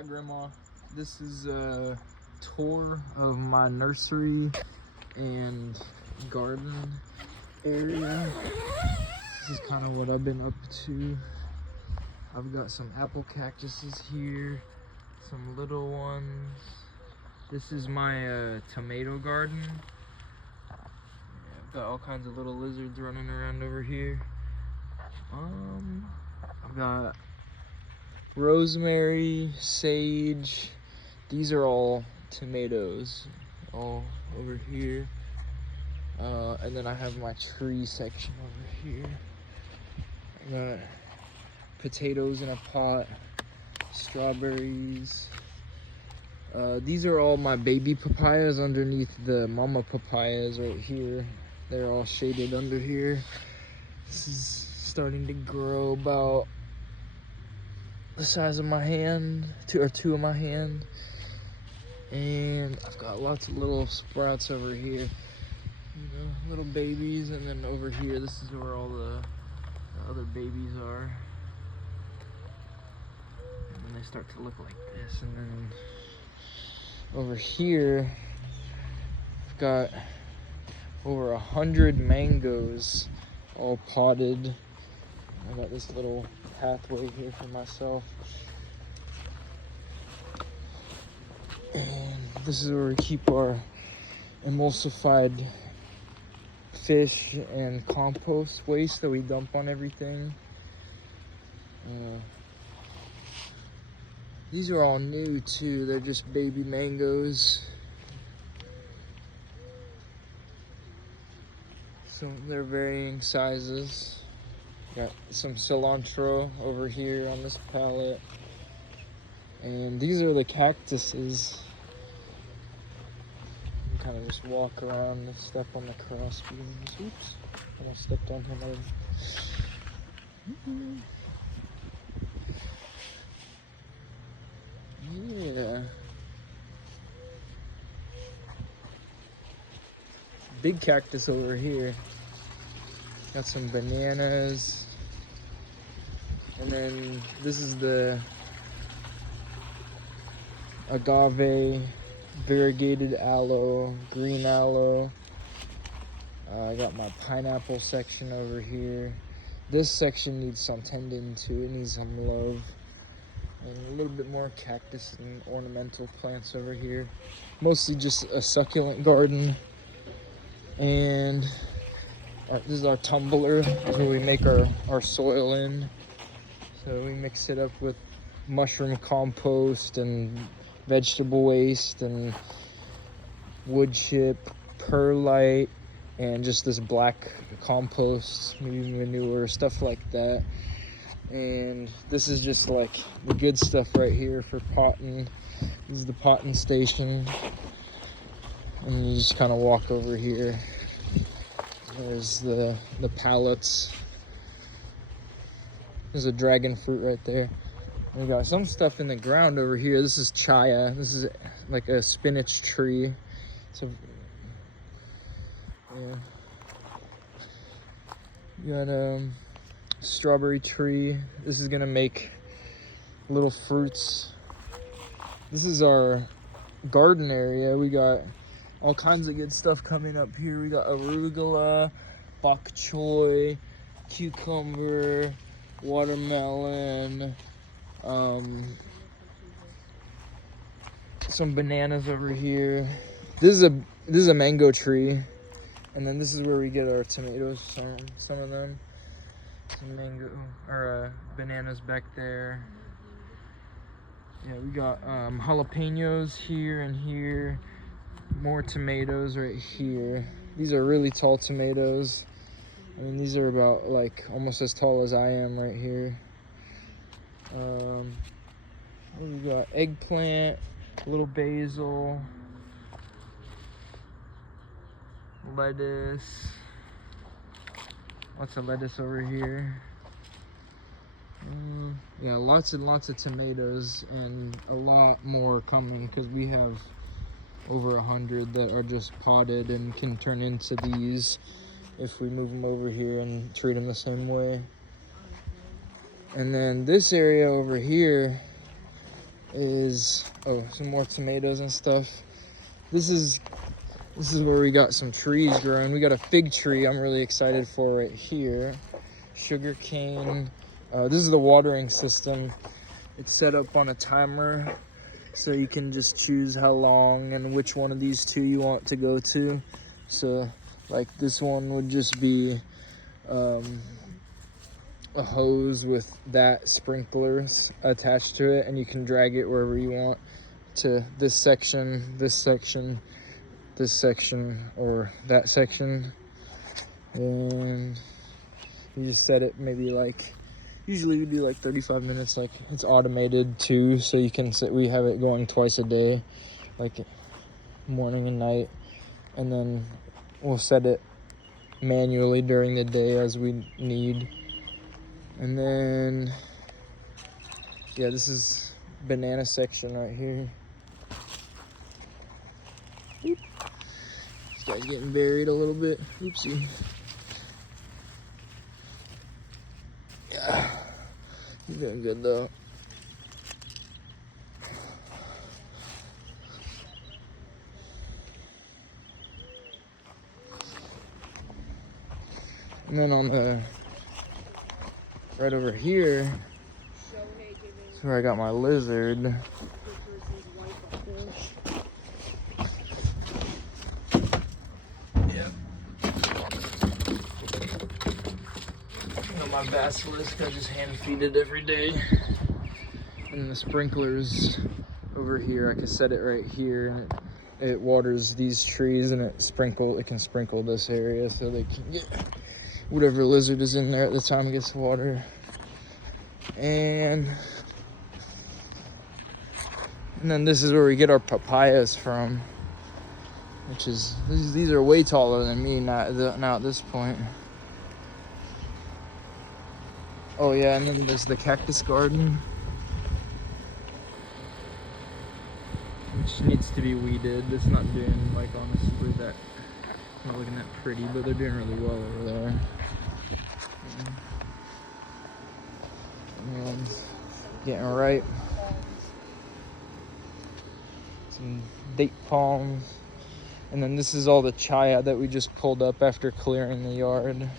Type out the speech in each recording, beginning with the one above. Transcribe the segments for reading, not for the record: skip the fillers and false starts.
Hi, Grandma. This is a tour of my nursery and garden area. This is kind of what I've been up to. I've got some apple cactuses here, some little ones. This is my tomato garden. I've got all kinds of little lizards running around over here. I've got rosemary, sage. These are all tomatoes, all over here. And then I have my tree section over here. I got potatoes in a pot, strawberries. These are all my baby papayas underneath the mama papayas right here. They're all shaded under here. This is starting to grow about the size of my hand, two of my hand. And I've got lots of little sprouts over here, little babies. And then over here, this is where all the other babies are. And then they start to look like this. And then over here, I've got over 100 mangoes all potted. I got this little pathway here for myself. And this is where we keep our emulsified fish and compost waste that we dump on everything. These are all new too. They're just baby mangoes. So they're varying sizes. Got some cilantro over here on this pallet. And these are the cactuses. You can kind of just walk around and step on the cross beams. Oops, almost stepped on him. Yeah. Big cactus over here. Got some bananas. And then this is the agave, variegated aloe, green aloe. I got my pineapple section over here. This section needs some tending to, it needs some love. And a little bit more cactus and ornamental plants over here. Mostly just a succulent garden. And this is our tumbler, where we make our soil in. So we mix it up with mushroom compost and vegetable waste and wood chip, perlite, and just this black compost, maybe manure, stuff like that. And this is just like the good stuff right here for potting. This is the potting station. And you just kind of walk over here. There's the pallets. There's a dragon fruit right there. We got some stuff in the ground over here. This is chaya. This is like a spinach tree. So, yeah. You got a strawberry tree. This is gonna make little fruits. This is our garden area. We got all kinds of good stuff coming up here. We got arugula, bok choy, cucumber, watermelon, some bananas over here. This is a mango tree, and then this is where we get our tomatoes. Some of them, some mango or bananas back there. Yeah, we got jalapenos here and here. More tomatoes right here. These are really tall tomatoes. I mean, these are about like almost as tall as I am right here. We got eggplant, a little basil, lettuce. Lots of lettuce over here. Yeah, lots and lots of tomatoes, and a lot more coming because we have over 100 that are just potted and can turn into these if we move them over here and treat them the same way. And then this area over here is, oh, some more tomatoes and stuff. This is where we got some trees growing. We got a fig tree I'm really excited for right here. Sugar cane. This is the watering system. It's set up on a timer, so you can just choose how long and which one of these two you want to go to. So like this one would just be a hose with that sprinklers attached to it, and you can drag it wherever you want to this section, this section, this section, or that section. And you just set it maybe like, usually we do like 35 minutes. Like it's automated too, so you can set, we have it going twice a day, like morning and night, and then we'll set it manually during the day as we need. And then yeah, this is banana section right here. Oop. This guy's getting buried a little bit. Oopsie. Yeah, he's doing good though. And then on the right over here is where I got my lizard. Yep. Got my basilisk. I just hand feed it every day. And the sprinklers over here, I can set it right here, and it waters these trees, and it can sprinkle this area so they can get whatever lizard is in there at the time gets water. And then this is where we get our papayas from, which is, these are way taller than me now at this point. Oh yeah, and then there's the cactus garden, which needs to be weeded. It's not doing, like, honestly, that, not looking that pretty, but they're doing really well over there. And getting ripe. Some date palms. And then this is all the chaya that we just pulled up after clearing the yard. And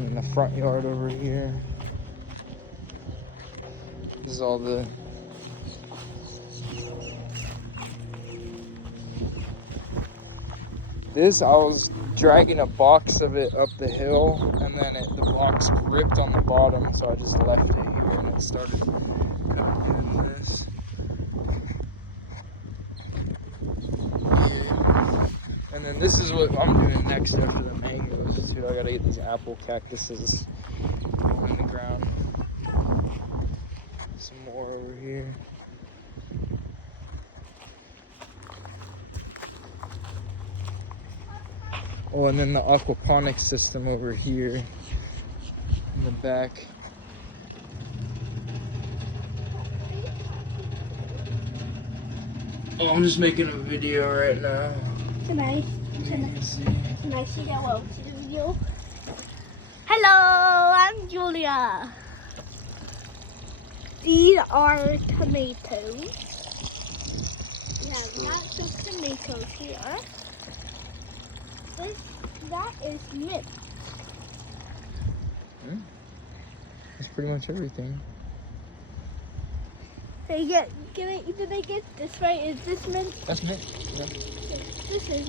then the front yard over here. This is all the I was dragging a box of it up the hill, and then the box ripped on the bottom, so I just left it here, and it started kind of doing this. And then this is what I'm doing next after the mangoes too. I gotta get these apple cactuses going in the ground. Some more over here. Oh, and then the aquaponics system over here in the back. Oh, I'm just making a video right now. Can I see that? Well, see the video? Hello, I'm Julia. These are tomatoes. We have lots of tomatoes here. That is mint. That's pretty much everything. Did they get this right? Is this mint? That's mint. Yeah. This is